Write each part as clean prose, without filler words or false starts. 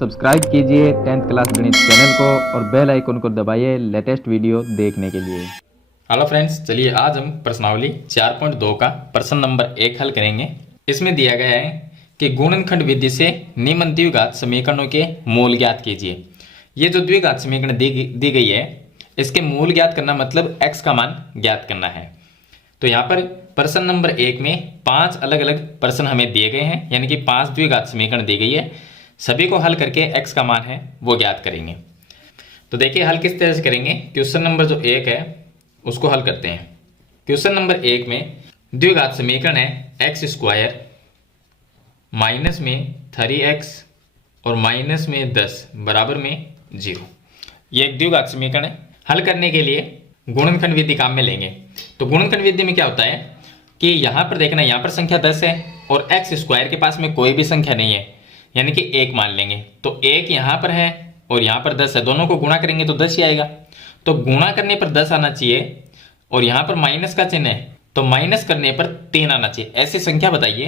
Subscribe कीजिए 10th class गणित channel को और बेल आइकन को दबाइए लेटेस्ट वीडियो देखने के लिए। हेलो फ्रेंड्स, चलिए आज हम प्रश्नावली 4.2 का प्रश्न नंबर 1 हल करेंगे। इसमें दिया गया है कि गुणनखंड विधि से निम्न द्विघात समीकरणों के मूल ज्ञात कीजिए। ये जो द्विघात समीकरण दी गई है, इसके मूल ज्ञात करना मतलब x का मान ज्ञात करना है। तो यहाँ पर प्रश्न नंबर 1 में 5 अलग अलग प्रश्न हमें दिए गए हैं, यानी कि 5 द्विघात समीकरण दी गई है। सभी को हल करके x का मान है वो ज्ञात करेंगे। तो देखिए हल किस तरह से करेंगे। क्वेश्चन नंबर जो 1 है उसको हल करते हैं। क्वेश्चन नंबर 1 में द्विघात समीकरण है एक्स स्क्वायर माइनस में 3x और माइनस में 10 बराबर में 0। ये एक द्विघात समीकरण है। हल करने के लिए गुणनखंड विधि काम में लेंगे। तो गुणनखंड विधि में क्या होता है कि यहाँ पर देखना, यहाँ पर संख्या 10 है और एक्स स्क्वायर के पास में कोई भी संख्या नहीं है, यानी कि 1 मान लेंगे। तो 1 यहाँ पर है और यहाँ पर 10 है, दोनों को गुणा करेंगे तो 10 ही आएगा। तो गुणा करने पर 10 आना चाहिए और यहाँ पर माइनस का चिन्ह है तो माइनस करने पर 3 आना चाहिए। ऐसी संख्या बताइए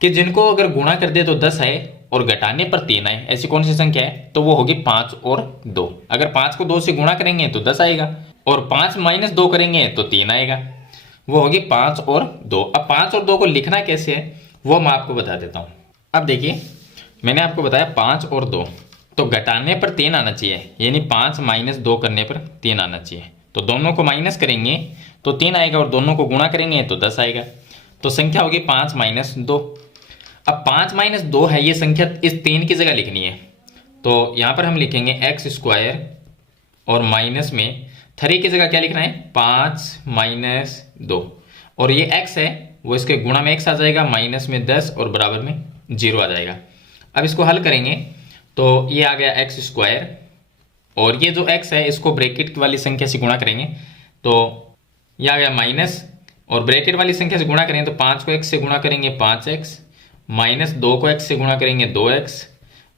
कि जिनको अगर गुणा कर दे तो 10 आए और घटाने पर 3 आए। ऐसी कौन सी संख्या है? तो वो होगी 5 और 2। अगर 5 को 2 से गुणा करेंगे तो 10 आएगा और 5 माइनस 2 करेंगे तो 3 आएगा। वो होगी 5 और 2। अब 5 और 2 को लिखना कैसे है वो मैं आपको बता देता हूँ। अब देखिए मैंने आपको बताया 5 और 2, तो घटाने पर 3 आना चाहिए, यानी 5 माइनस 2 करने पर 3 आना चाहिए। तो दोनों को माइनस करेंगे तो 3 आएगा और दोनों को गुणा करेंगे तो 10 आएगा। तो संख्या होगी 5 माइनस 2। अब 5 माइनस 2 है, ये संख्या इस 3 की जगह लिखनी है। तो यहाँ पर हम लिखेंगे एक्स स्क्वायर और माइनस में 3 की जगह क्या लिखना है? 5 माइनस 2 और ये x है वो इसके गुणा में x आ जाएगा, माइनस में 10 और बराबर में 0 आ जाएगा। अब इसको हल करेंगे तो ये आ गया एक्स स्क्वायर और ये जो x है इसको ब्रैकेट वाली संख्या से गुणा करेंगे तो ये आ गया माइनस, और ब्रैकेट वाली संख्या से गुणा करेंगे तो 5 को x से गुणा करेंगे 5x, माइनस 2 को x से गुणा करेंगे 2x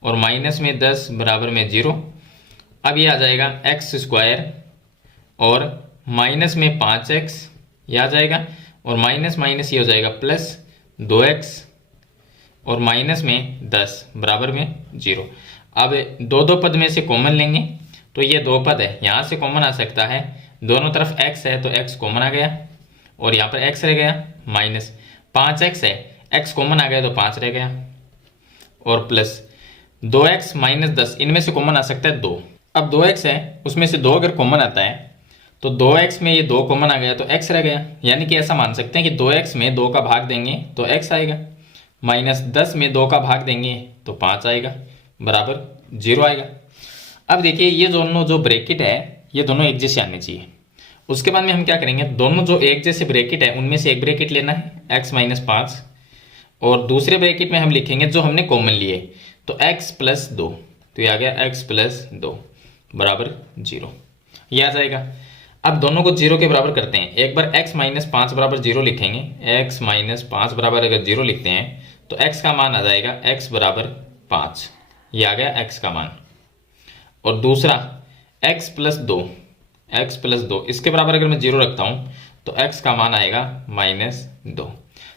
और माइनस में 10 बराबर में 0। अब ये आ जाएगा एक्स स्क्वायर और माइनस में 5x ये आ जाएगा और माइनस माइनस ये हो जाएगा प्लस 2x और माइनस में 10 बराबर में 0। अब दो पद में से कॉमन लेंगे तो ये 2 पद है, यहाँ से कॉमन आ सकता है। दोनों तरफ x है तो x कॉमन आ गया और यहाँ पर x रह गया, माइनस 5x है, x कॉमन आ गया तो 5 रह गया और प्लस 2x माइनस 10, इनमें से कॉमन आ सकता है 2। अब 2x है उसमें से 2 अगर कॉमन आता है तो 2x में ये 2 कॉमन आ गया तो x रह गया, यानी कि ऐसा मान सकते हैं कि 2x में 2 का भाग देंगे तो x आएगा, माइनस 10 में 2 का भाग देंगे तो 5 आएगा बराबर 0 आएगा। अब देखिए ये दोनों जो ब्रैकेट है ये दोनों एक जैसे आने चाहिए। उसके बाद में हम क्या करेंगे, दोनों जो एक जैसे ब्रैकेट है उनमें से एक ब्रैकेट लेना है x माइनस 5 और दूसरे ब्रैकेट में हम लिखेंगे जो हमने कॉमन लिए तो x प्लस 2। तो ये आ गया x प्लस 2 बराबर 0, ये आ जाएगा। अब दोनों को 0 के बराबर करते हैं। एक बार x माइनस 5 बराबर 0 लिखेंगे, x माइनस 5 बराबर अगर 0 लिखते हैं तो x का मान आ जाएगा x बराबर 5, ये आ गया x का मान। और दूसरा x प्लस 2, x प्लस 2 इसके बराबर अगर मैं 0 रखता हूँ तो x का मान आएगा माइनस 2।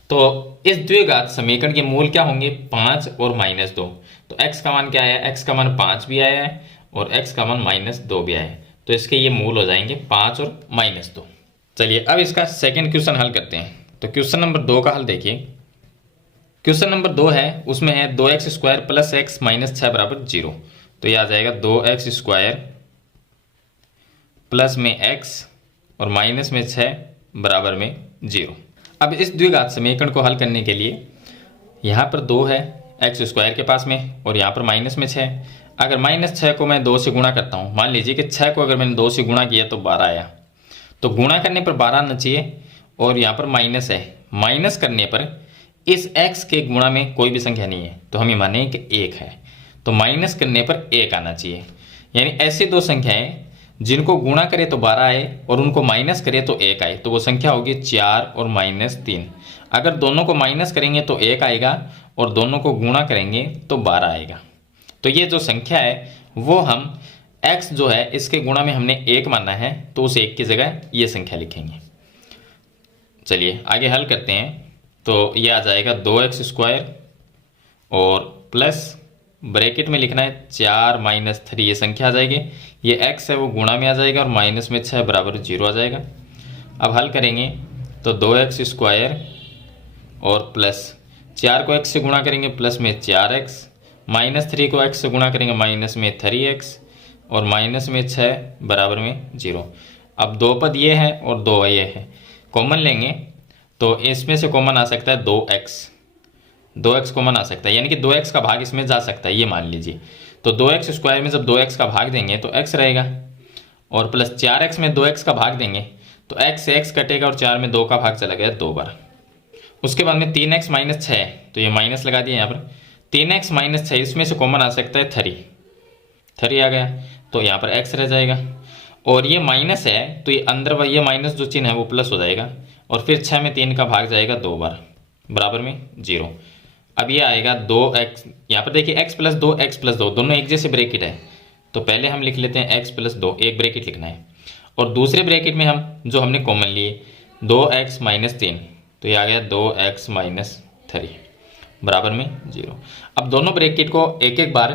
तो इस द्विघात समीकरण के मूल क्या होंगे? 5 और माइनस 2। तो x का मान क्या आया? x का मान 5 भी आया है और x का मान माइनस 2 भी आया है, तो इसके ये मूल हो जाएंगे 5 और माइनस 2। चलिए अब इसका सेकंड क्वेश्चन हल करते हैं। तो क्वेश्चन नंबर 2 का हल देखिए। क्वेश्चन नंबर 2 है उसमें है 2x square plus x minus 6 बराबर 0। तो ये आ जाएगा 2x स्क्वायर प्लस में x और माइनस में 6 बराबर में 0। अब इस द्विघात समीकरण को हल करने के लिए यहाँ पर 2 है x स्क्वायर के पास में और यहाँ पर माइनस में 6। अगर माइनस 6 को मैं 2 से गुणा करता हूँ, मान लीजिए कि 6 को अगर मैंने 2 से गुणा किया तो 12 आया, तो गुणा करने पर 12 आना चाहिए और यहाँ पर माइनस है, माइनस करने पर इस x के गुणा में कोई भी संख्या नहीं है तो हम ये माने कि 1 है, तो माइनस करने पर 1 आना चाहिए। यानी ऐसी दो संख्याएं जिनको गुणा करे तो 12 आए और उनको माइनस करे तो 1 आए, तो वो संख्या होगी 4 और माइनस 3। अगर दोनों को माइनस करेंगे तो 1 आएगा और दोनों को गुणा करेंगे तो 12 आएगा। तो ये जो संख्या है वो हम x जो है इसके गुणा में हमने 1 माना है तो उस 1 की जगह ये संख्या लिखेंगे। चलिए आगे हल करते हैं। तो ये आ जाएगा 2x स्क्वायर और प्लस ब्रैकेट में लिखना है 4 माइनस 3, ये संख्या आ जाएगी, ये x है वो गुणा में आ जाएगा और माइनस में 6 बराबर 0 आ जाएगा। अब हल करेंगे तो 2x स्क्वायर और प्लस 4 को x से गुणा करेंगे प्लस में 4x, माइनस 3 को x से गुणा करेंगे माइनस में 3x और माइनस में 6 बराबर में 0। अब दो पद ये है और दो ये है, कॉमन लेंगे तो इसमें से कॉमन आ सकता है 2x कॉमन आ सकता है, यानी कि 2x का भाग इसमें जा सकता है, ये मान लीजिए। तो 2x स्क्वायर में जब 2x का भाग देंगे तो x रहेगा और प्लस 4x में 2x का भाग देंगे तो x से x कटेगा और 4 में 2 का भाग चला गया 2 बार। उसके बाद में 3x माइनस 6 तो ये माइनस लगा दिया यहाँ पर, 3x माइनस 6 इसमें से कॉमन आ सकता है 3 आ गया तो यहाँ पर x रह जाएगा और ये माइनस है तो ये अंदर ये माइनस जो चिन्ह है वो प्लस हो जाएगा और फिर 6 में 3 का भाग जाएगा 2 बार बराबर में 0। अब ये आएगा 2x, यहाँ पर देखिए x प्लस 2 x प्लस 2 दोनों एक जैसे ब्रैकेट है तो पहले हम लिख लेते हैं x प्लस 2, एक ब्रैकेट लिखना है और दूसरे ब्रैकेट में हम जो हमने कॉमन लिए 2x माइनस 3 तो ये आ गया 2x माइनस 3 बराबर में 0। अब दोनों ब्रैकेट को एक एक बार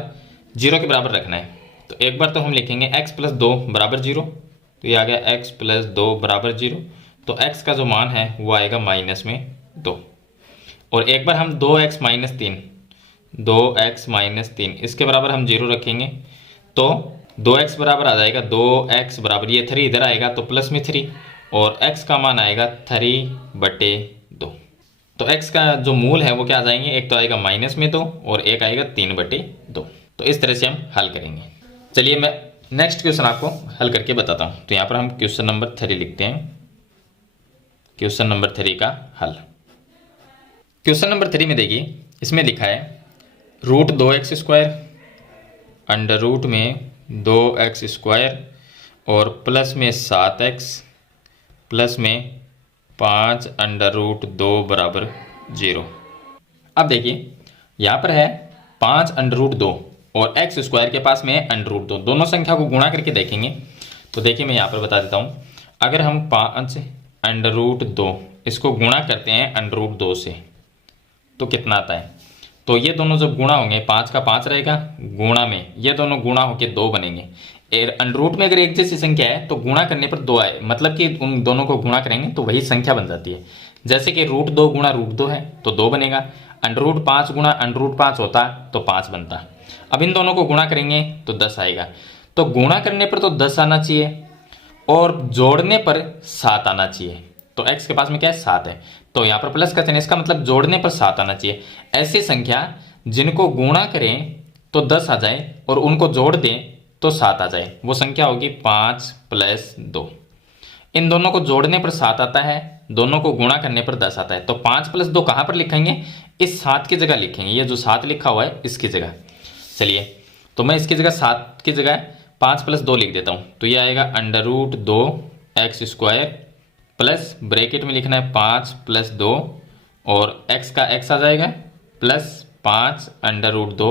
0 के बराबर रखना है तो एक बार तो हम लिखेंगे x प्लस 2 बराबर 0 तो ये आ गया x प्लस 2 बराबर 0, तो x का जो मान है वो आएगा माइनस में 2। और एक बार हम 2x माइनस 3 इसके बराबर हम 0 रखेंगे तो 2x बराबर आ जाएगा 2x बराबर ये 3 इधर आएगा तो प्लस में 3 और x का मान आएगा 3/2। तो x का जो मूल है वो क्या आ जाएंगे, एक तो आएगा माइनस में 2 और एक आएगा 3/2। तो इस तरह से हम हल करेंगे। चलिए मैं नेक्स्ट क्वेश्चन आपको हल करके बताता हूँ। तो यहाँ पर हम क्वेश्चन नंबर 3 लिखते हैं, क्वेश्चन नंबर 3 का हल। क्वेश्चन नंबर 3 में देखिए इसमें लिखा है root 2x square under root में 2x स्क्वायर और प्लस में 7x प्लस में 5 अंडर रूट 2 बराबर 0। अब देखिए यहाँ पर है 5 अंडर रूट 2 और x स्क्वायर के पास में है अंडर रूट 2, दोनों संख्या को गुणा करके देखेंगे। तो देखिए मैं यहाँ पर बता देता हूँ, अगर हम 5 अंडर रूट 2 इसको गुणा करते हैं अंडर रूट 2 से तो कितना आता है, तो ये दोनों जब गुणा होंगे 5 का 5 रहेगा गुणा में ये दोनों गुणा होकर 2 बनेंगे। अंडर रूट में अगर एक जैसी संख्या है तो गुणा करने पर 2 आए, मतलब कि उन दोनों को गुणा करेंगे तो वही संख्या बन जाती है। जैसे कि रूट 2 गुणा रूट 2 है तो 2 बनेगा, अंडर रूट 5 गुणा अंडर रूट 5 होता तो 5 बनता। अब इन दोनों को गुणा करेंगे तो 10 आएगा, तो गुणा करने पर तो 10 आना चाहिए और जोड़ने पर 7 आना चाहिए। तो x के पास में क्या है 7 है तो यहाँ पर प्लस का चिन्ह, इसका मतलब जोड़ने पर 7 आना चाहिए। ऐसी संख्या जिनको गुणा करें तो 10 आ जाए और उनको जोड़ दें तो 7 आ जाए, वो संख्या होगी 5 प्लस 2। इन दोनों को जोड़ने पर 7 आता है, दोनों को गुणा करने पर 10 आता है। तो 5 प्लस 2 कहाँ पर लिखेंगे, इस 7 की जगह लिखेंगे, ये जो 7 लिखा हुआ है इसकी जगह। चलिए तो मैं इसकी जगह 7 की जगह 5 प्लस 2 लिख देता हूँ, तो ये आएगा under root 2x square plus bracket में लिखना है 5 प्लस 2 और x का x आ जाएगा प्लस 5 अंडर रूट 2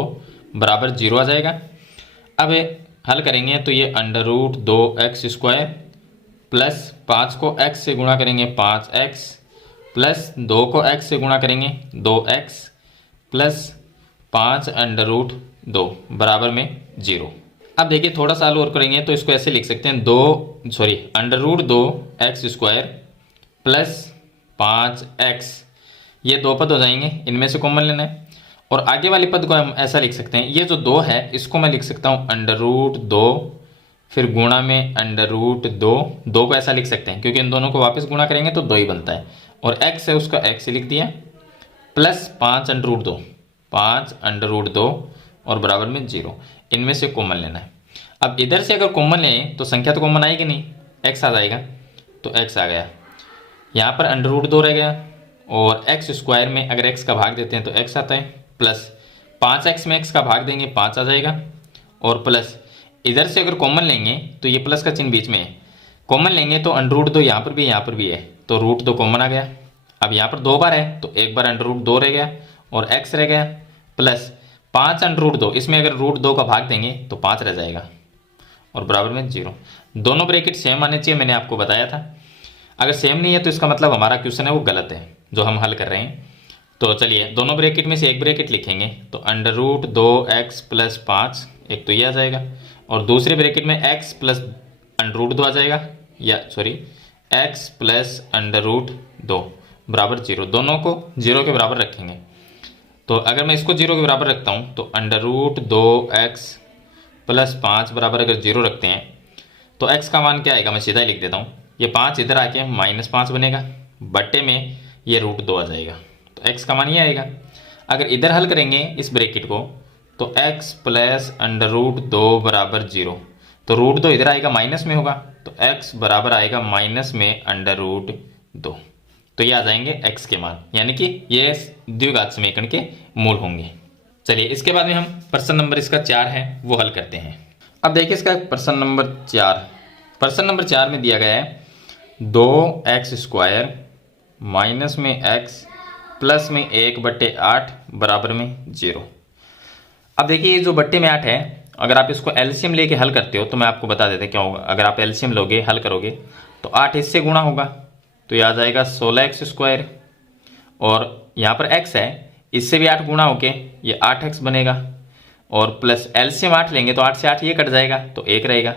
बराबर 0 आ जाएगा। अब हल करेंगे तो ये under root 2x square plus 5 को x से गुणा करेंगे 5x प्लस 2 को x से गुणा करेंगे 2x प्लस 5 अंडर रूट 2 बराबर में 0। अब देखिए थोड़ा सा हल और करेंगे तो इसको ऐसे लिख सकते हैं under root 2x square plus 5x, ये 2 पद हो जाएंगे, इनमें से कॉमन लेना है। और आगे वाले पद को हम ऐसा लिख सकते हैं, ये जो 2 है इसको मैं लिख सकता हूँ अंडर रूट 2 फिर गुणा में अंडर रूट 2 को ऐसा लिख सकते हैं क्योंकि इन दोनों को वापस गुणा करेंगे तो 2 ही बनता है। और x है उसका x लिख दिया प्लस 5 अंडर रूट 2 और बराबर में 0, इनमें से कॉमन लेना है। अब इधर से अगर कॉमन लें तो संख्या तो कॉमन आएगी नहीं, x आ जाएगा तो x आ गया, यहाँ पर अंडर रूट 2 रह गया और x स्क्वायर में अगर x का भाग देते हैं तो x आता है प्लस 5x में x का भाग देंगे 5 आ जाएगा और प्लस इधर से अगर कॉमन लेंगे तो ये प्लस का चिन्ह बीच में है, कॉमन लेंगे तो अंडर रूट 2 यहाँ पर भी है तो रूट 2 कॉमन आ गया। अब यहाँ पर 2 बार है तो एक बार अंडर रूट 2 रह गया और x रह गया प्लस 5 अंडर रूट 2, इसमें अगर रूट 2 का भाग देंगे तो 5 रह जाएगा और बराबर में 0। दोनों ब्रैकेट सेम आने चाहिए, मैंने आपको बताया था। अगर सेम नहीं है तो इसका मतलब हमारा क्वेश्चन है वो गलत है जो हम हल कर रहे हैं। तो चलिए दोनों ब्रैकेट में से एक ब्रैकेट लिखेंगे, तो अंडर रूट 2x प्लस 5, एक तो ये आ जाएगा, और दूसरे ब्रैकेट में x प्लस अंडर रूट 2 आ जाएगा, या sorry x plus under root 2 बराबर 0। दोनों को 0 के बराबर रखेंगे। तो अगर मैं इसको 0 के बराबर रखता हूँ तो अंडर रूट 2x प्लस 5 बराबर अगर 0 रखते हैं तो x का मान क्या आएगा, मैं सीधा ही लिख देता हूँ। ये 5 इधर आके -5 बनेगा, बट्टे में ये रूट 2 आ जाएगा, तो x का मान ये आएगा। अगर इधर हल करेंगे इस ब्रैकेट को तो x प्लस अंडर रूट 2 बराबर 0, तो रूट 2 इधर आएगा माइनस में होगा, तो x बराबर आएगा माइनस में अंडर रूट 2। तो ये आ जाएंगे x के मान, यानी कि ये द्विघात समीकरण के मूल होंगे। चलिए इसके बाद में हम प्रश्न नंबर इसका 4 है वो हल करते हैं। अब देखिए इसका प्रश्न नंबर 4, प्रश्न नंबर 4 में दिया गया है 2x² माइनस में x प्लस में 1/8 बराबर में 0। अब देखिए ये जो बट्टे में 8 है, अगर आप इसको एलसीएम लेके हल करते हो तो मैं आपको बता देते क्या होगा। अगर आप एलसीएम लोगे हल करोगे तो 8 इससे गुणा होगा, तो ये आ जाएगा 16x², और यहाँ पर x है, इससे भी 8 गुणा होके ये 8x बनेगा, और प्लस एलसीएम 8 लेंगे तो 8 से 8 ये कट जाएगा तो 1 रहेगा।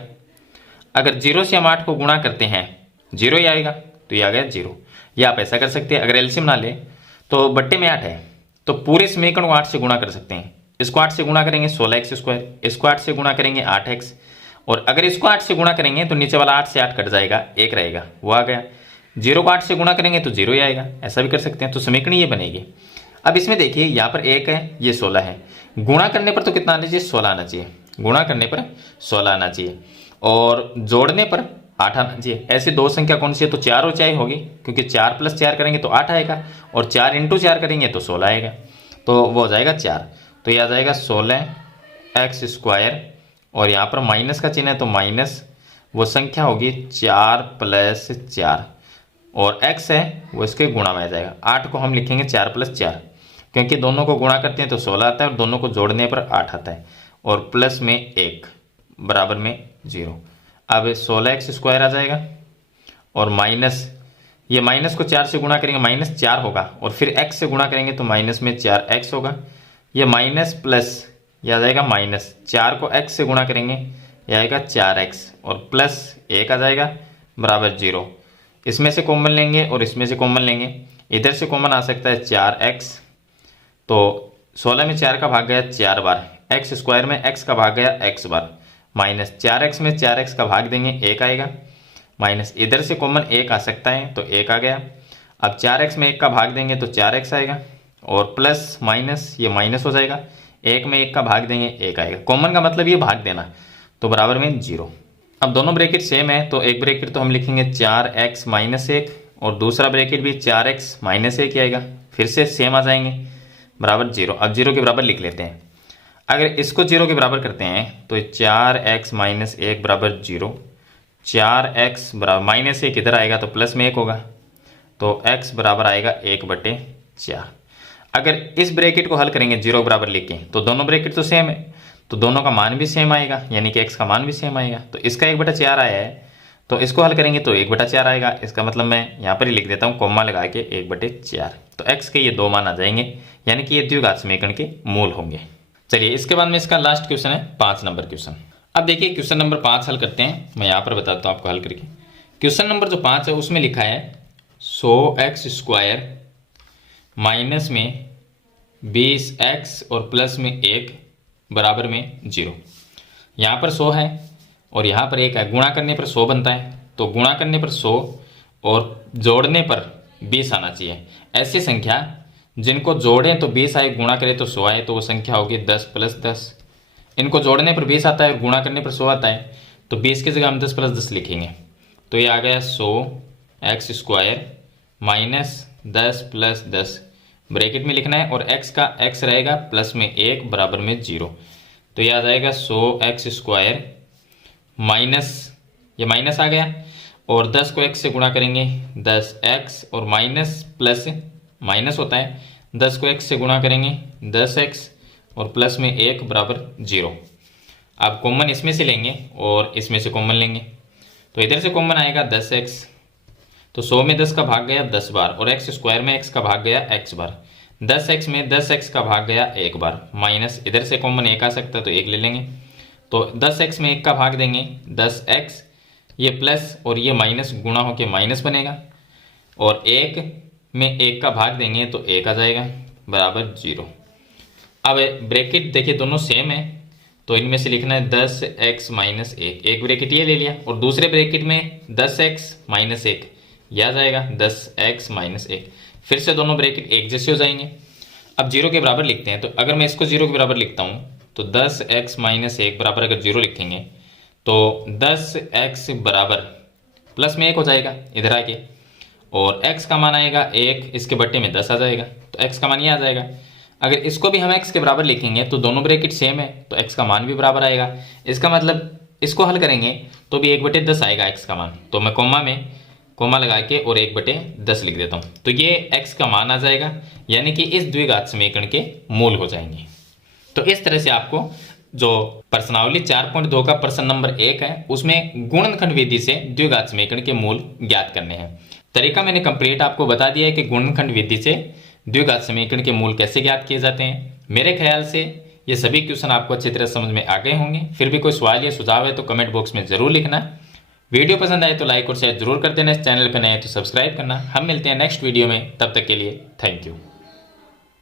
अगर 0 से हम 8 को गुणा करते हैं 0 ही आएगा, तो ये आ गया 0। या आप ऐसा कर सकते हैं, अगर एलसीएम ना ले तो बट्टे में 8 है तो पूरे समीकरण को 8 से गुणा कर सकते हैं। इसको 8 से गुणा करेंगे 16x², इसको 8 से गुणा करेंगे 8x, और अगर इसको 8 से गुणा करेंगे तो नीचे वाला 8 से 8 कट जाएगा, 1 रहेगा, वो आ गया। 0 को 8 से गुणा करेंगे तो 0 ही आएगा, ऐसा भी कर सकते हैं, तो समीकरण ये बनेगी। अब इसमें देखिए यहाँ पर 1 है, ये 16 है, गुणा करने पर तो कितना आना चाहिए, 16 आना चाहिए, गुणा करने पर 16 आना चाहिए, और जोड़ने पर 8 आना चाहिए। ऐसी दो संख्या कौन सी है, तो 4 ऊंचाई होगी, क्योंकि 4 + 4 करेंगे तो 8 आएगा, और 4 × 4 करेंगे तो 16 आएगा, तो वो हो जाएगा 4। तो यह आ जाएगा 16x², और यहाँ पर माइनस का चिन्ह है तो माइनस वो संख्या होगी 4 + 4, और x है वो इसके गुणा में आ जाएगा। 8 को हम लिखेंगे 4 + 4, क्योंकि दोनों को गुणा करते हैं तो 16 आता है, और दोनों को जोड़ने पर 8 आता है, और प्लस में 1 बराबर में 0। अब 16x² आ जाएगा, और माइनस, ये माइनस को 4 से गुणा करेंगे -4 होगा, और फिर x से गुणा करेंगे तो माइनस में 4x होगा, ये माइनस प्लस, यह आ जाएगा माइनस, 4 को x से गुणा करेंगे यह आएगा 4x, और प्लस 1 आ जाएगा बराबर 0। इसमें से कॉमन लेंगे और इसमें से कॉमन लेंगे, इधर से कॉमन आ सकता है 4x, तो 16 में 4 का भाग गया 4 बार, x² में x का भाग गया x बार, माइनस 4x में 4x का भाग देंगे 1 आएगा, माइनस इधर से कॉमन 1 आ सकता है तो 1 आ गया। अब 4x में 1 का भाग देंगे तो 4x आएगा, और प्लस माइनस ये माइनस हो जाएगा, 1 में 1 का भाग देंगे 1 आएगा। कॉमन का मतलब ये भाग देना, तो बराबर में 0। अब दोनों ब्रैकेट सेम है, तो एक ब्रैकेट तो हम लिखेंगे 4x - 1, और दूसरा ब्रैकेट भी 4x - 1 ही आएगा, फिर से सेम आ जाएंगे बराबर 0। अब 0 के बराबर लिख लेते हैं। अगर इसको 0 के बराबर करते हैं तो 4x - 1 बराबर 0, 4x बराबर -1 इधर आएगा तो प्लस में 1 होगा, तो x बराबर आएगा 1/4। अगर इस ब्रैकेट को हल करेंगे 0 बराबर लिख के तो दोनों ब्रैकेट तो सेम है, तो दोनों का मान भी सेम आएगा, यानी कि x का मान भी सेम आएगा। तो इसका 1/4 आया है, तो इसको हल करेंगे तो 1/4 आएगा। इसका मतलब मैं यहाँ पर ही लिख देता हूँ कॉमा लगा के 1/4, तो x के ये 2 मान आ जाएंगे, यानी कि ये द्विघात समीकरण के मूल होंगे। चलिए इसके बाद में इसका लास्ट क्वेश्चन है 5 नंबर क्वेश्चन। अब देखिए क्वेश्चन नंबर 5 हल करते हैं, मैं यहाँ पर बताता हूँ आपको हल करके। क्वेश्चन नंबर जो 5 है उसमें लिखा है 100x² माइनस में 20x और प्लस में 1 बराबर में 0। यहाँ पर 100 है और यहाँ पर 1 है, गुणा करने पर 100 बनता है, तो गुणा करने पर 100 और जोड़ने पर 20 आना चाहिए। ऐसी संख्या जिनको जोड़ें तो 20 आए, गुणा करें तो 100 आए, तो वो संख्या होगी 10 + 10। इनको जोड़ने पर 20 आता है और गुणा करने पर 100 आता है, तो 20 की जगह हम 10 + 10 लिखेंगे, तो ये आ गया 100x² माइनस 10 + 10 ब्रैकेट में लिखना है, और x का x रहेगा प्लस में 1 बराबर में 0, तो ये आ जाएगा 100x² माइनस, ये माइनस आ गया, और 10 को x से गुणा करेंगे 10x, और माइनस प्लस माइनस होता है, 10 को x से गुणा करेंगे 10x, और प्लस में 1 बराबर 0। अब कॉमन इसमें से लेंगे और इसमें से कॉमन लेंगे, तो इधर से कॉमन आएगा 10x, तो 100 में 10 का भाग गया 10 बार, और x² में x का भाग गया x बार, 10x में 10x का भाग गया एक बार, माइनस इधर से कॉमन 1 आ सकता है तो 1 ले लेंगे। तो 10x में 1 का भाग देंगे 10x, ये प्लस और ये माइनस गुणा होके माइनस बनेगा, और 1 में 1 का भाग देंगे तो 1 आ जाएगा बराबर 0। अब ब्रैकेट देखिए दोनों सेम है, तो इनमें से लिखना है 10x माइनस 1, एक ब्रैकेट ये ले लिया, और दूसरे ब्रैकेट में 10x माइनस 1 यह आ जाएगा 10x माइनस 1। फिर से दोनों ब्रैकेट एक जैसे हो जाएंगे। अब 0 के बराबर लिखते हैं, तो अगर मैं इसको 0 के बराबर लिखता हूँ तो 10x माइनस 1 बराबर अगर 0 लिखेंगे तो 10x बराबर प्लस में 1 हो जाएगा इधर आके, और x का मान आएगा 1, इसके बट्टे में 10 आ जाएगा, तो x का मान ये आ जाएगा। अगर इसको भी हम x के बराबर लिखेंगे तो दोनों ब्रैकेट सेम है, तो x का मान भी बराबर आएगा। इसका मतलब इसको हल करेंगे तो भी 1/10 आएगा x का मान, तो मैं कोमा लगा के और 1/10 लिख देता हूँ, तो ये x का मान आ जाएगा, यानी कि इस द्विघात समीकरण के मूल हो जाएंगे। तो इस तरह से आपको जो प्रश्नावली 4.2 का प्रश्न नंबर 1 है उसमें गुणनखंड विधि से द्विघात समीकरण के मूल ज्ञात करने हैं। तरीका मैंने कंप्लीट आपको बता दिया है कि गुणनखंड विधि से द्विघात समीकरण के मूल कैसे ज्ञात किए जाते हैं। मेरे ख्याल से ये सभी क्वेश्चन आपको अच्छी तरह समझ में आ गए होंगे। फिर भी कोई सवाल या सुझाव है तो कमेंट बॉक्स में जरूर लिखना। वीडियो पसंद आए तो लाइक और शेयर जरूर कर देना। इस चैनल पर नए हैं तो सब्सक्राइब करना। हम मिलते हैं नेक्स्ट वीडियो में, तब तक के लिए थैंक यू।